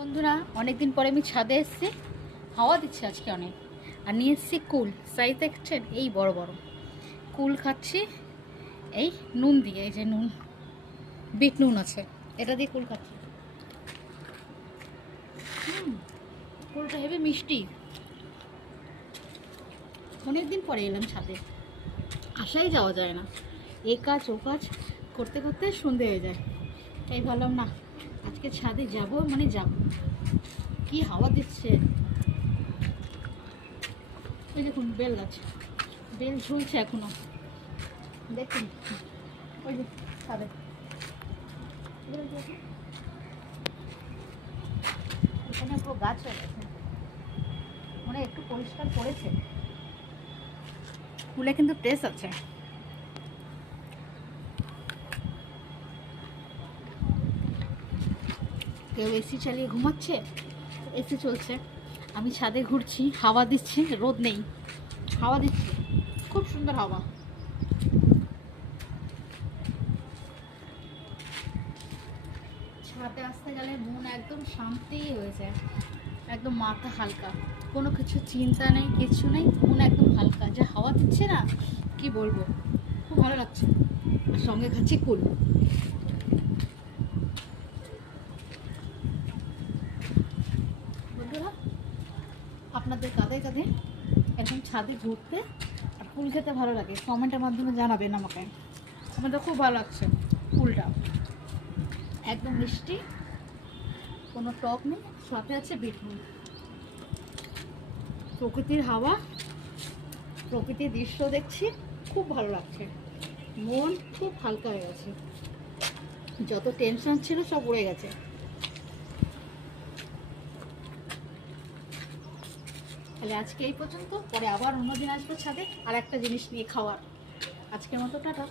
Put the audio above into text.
বন্ধুরা, অনেকদিন পরে আমি ছাদে এসেছি। হাওয়া দিচ্ছে আজকে অনেক। আর নিয়ে এসেছি কুল। সাইজ দেখছেন, এই বড় বড় কুল খাচ্ছি। এই নুন দিয়ে, এই যে নুন, বিট নুন আছে, এটা দিয়ে কুল খাচ্ছি। কুলটা হেবি মিষ্টি। অনেকদিন পরে এলাম ছাদে, আসাই যাওয়া যায় না। এ কাজ ও কাজ করতে করতে সন্ধে হয়ে যায়। তাই ভাবলাম না, আজকে ছাদে যাব মানে যাব। কি হাওয়া দিচ্ছে! এই দেখুন বেল গাছ, বেল ঝুলছে এখনো, দেখুন ওই যে ছাদে। এখানে পুরো গাছ হয়ে গেছে, মানে একটু পরিষ্কার করেছে। ফুলে কিন্তু টেস্ট আছে। কেউ এসি চালিয়ে ঘুমাচ্ছে, এসি চলছে, আমি ছাদে ঘুরছি, হাওয়া দিচ্ছে, রোদ নেই, হাওয়া দিচ্ছে, খুব সুন্দর হাওয়া। ছাদে আসতে গেলে মন একদম শান্তি হয়ে যায়, একদম মাথা হালকা, কোনো কিছু চিন্তা নেই, কিছু নেই, মন একদম হালকা। যে হাওয়া দিচ্ছে না, কি বলবো, খুব ভালো লাগছে। আর সঙ্গে খাচ্ছি কুল। বন্ধুরা, আপনাদের কাঁধে কাঁধে এরকম ছাদে ঘুরতে আর কুল খেতে ভালো লাগে, কমেন্টের মাধ্যমে জানাবেন আমাকে। আমাদের খুব ভালো লাগছে কুলটা, একদম মিষ্টি, কোনো টক নেই, সাথে আছে বিট নুন। প্রকৃতির হাওয়া, প্রকৃতির দৃশ্য দেখছি, খুব ভালো লাগছে, মন খুব হালকা হয়ে গেছে, যত টেনশন ছিল সব উড়ে গেছে। তাহলে আজকে এই পর্যন্ত, পরে আবার অন্যদিন আসবো ছাদে আর একটা জিনিস নিয়ে খাওয়ার। আজকের মতো টাটা।